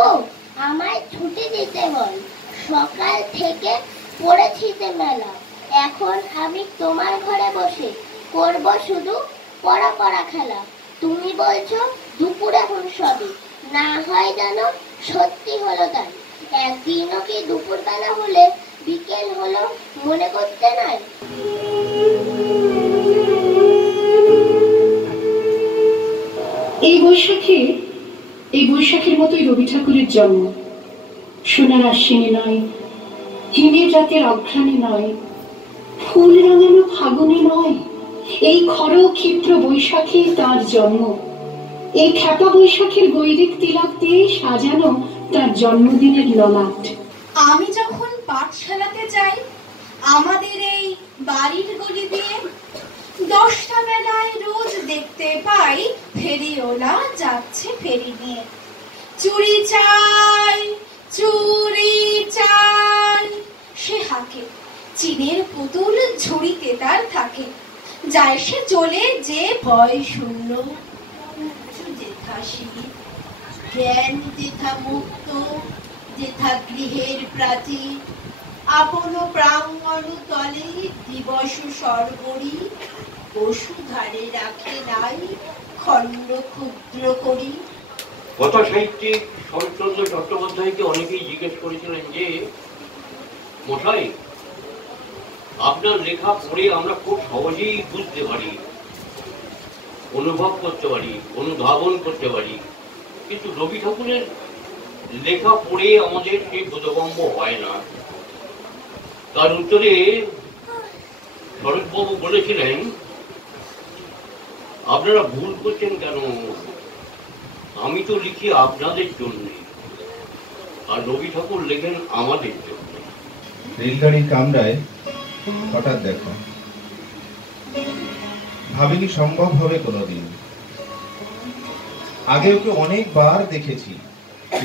গো, আমায় ছুটি দিতে বল, সকাল থেকে পড়েছি যে মেলা। এখন আমি তোমার ঘরে বসে করব শুধু পড়া পড়া খেলা। তুমি বলছো দুপুর এখন সবই, না হয় যেন সত্যি হলো তাই। একদিনও কি দুপুর বেলা হলে বিকেল হলো মনে করতে নাই? এই বৈশাখীর মতোই রবি ঠাকুরের জন্ম। সোনার আশ্বিনী নয়, হিমের রাতের অঘ্রাণী নয়, ফুল রাঙানো ফাগুনি নয়, এই খর ক্ষিপ্র বৈশাখী তার জন্ম। এই খ্যাপা বৈশাখীর গৈরিক তিলক দিয়ে সাজানো তার জন্মদিনের ললাট। আমি যখন পাঠশালাতে যাই আমাদের এই বাড়ির গলি দিয়ে, 10টা বেলায় রোজ দেখতে পাই ফেরিওয়ালা যাচ্ছে ফেরি নিয়ে। চুরি চাই, চুরি চাই সে হাঁকে, চিনের পুতুল ঝুড়িতে তার থাকে। যায় সে চলে যে ভয় শূন্য, যেথা শীত, জ্ঞান যেথা মুক্ত, যেথা গৃহের প্রাচীর, আপন প্রাঙ্গণ তলে দিবস সর্বরি, পশুধারে রাখে নাই খণ্ড ক্ষুদ্র করি। কথা সাহিত্যিক শরৎচন্দ্র চট্টোপাধ্যায়কে অনেকেই জিজ্ঞেস করেছিলেন যে, মশাই, আপনার লেখা পড়ে আমরা খুব সহজেই বুঝতে পারি, অনুভব করতে পারি, অনুধাবন করতে পারি, কিন্তু রবি ঠাকুরের লেখা পড়ে আমাদের সেই বোধগম্য হয় না। তার উত্তরে শরৎবাবু বলেছিলেন, আপনারা ভুল করছেন কেন, আমি তো লিখি আপনাদের জন্য, আর রবি ঠাকুর লেখেন আমাদের জন্য। রেলগাড়ির কামরায় হঠাৎ দেখা, ভাবিনি সম্ভব হবে কোনোদিন। আগে ওকে অনেকবার দেখেছি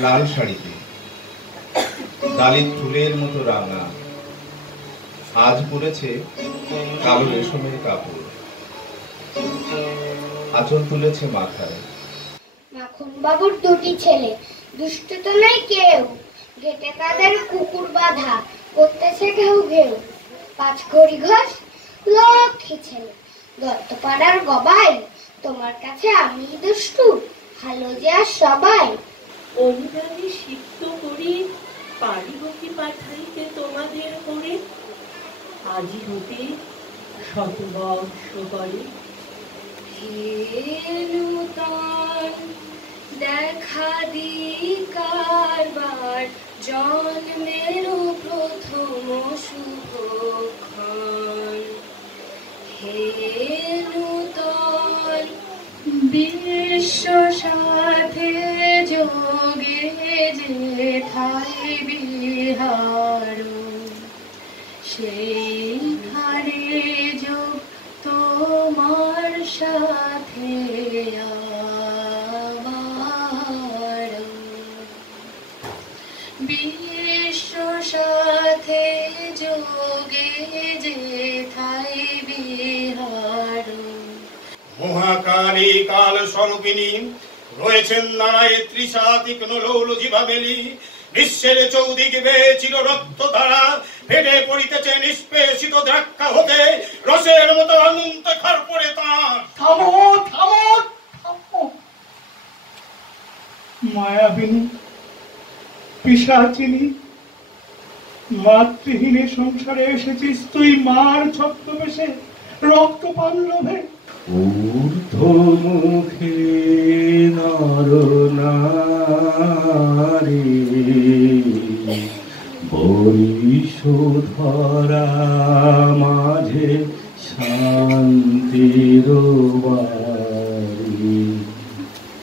লাল শাড়িতে, ডালির ফুলের মতো রাঙা। আজ পরেছে কালো রেশমের কাপড়, আঁচল তুলেছে মাথায়। মাখন বাবুর দুটি ছেলে, দুষ্ট তো নাই কেউ, গেটে তাদের কুকুর বাঁধা, করতেছে ঘেউ ঘেউ। 5 ঘড়ি ঘষ লক্ষ্মী ছেলে, দত্তপাড়ার গবাই, তোমার কাছে আমি দুষ্টু, ভালো যে আর সবাই। অনুদানে সিদ্ধ করি পারিব কি পাঠাইতে তোমাদের করে, আজি হতে শতবর্ষ পরে। হে নূতন দেখা দি কারবার, জন্মের প্রথম শুভক্ষণ। হে নূতন বিশ্ব সাথে যোগে যেথায় বিহার, সেইখানে যোগ তোমার সাথে আমার। বিশ্ব সাথে যোগে যেথায় বিহার। মহাকালী কাল স্বরূপিণী রয়েছেন নারায় ত্রিশাতিক নলৌলজিভা মেলি, বিশ্বের চৌদিকে বেয়ে চির রক্ত ধারা ফেটে পড়িতেছে নিষ্পেষিত দ্রাক্ষা হতে, রসের মতো অনন্ত খর পড়ে তাঁর। থামো থামো থামো, মায়াবিনী পিশাচিনী, মাতৃহীনে সংসারে এসেছিস তুই মার ছদ্মবেশে, রক্ত পাল্লবে। ঊর্ধ্বমুখে নরনারী, বৈশোধরা মাঝে শান্তির বাণী।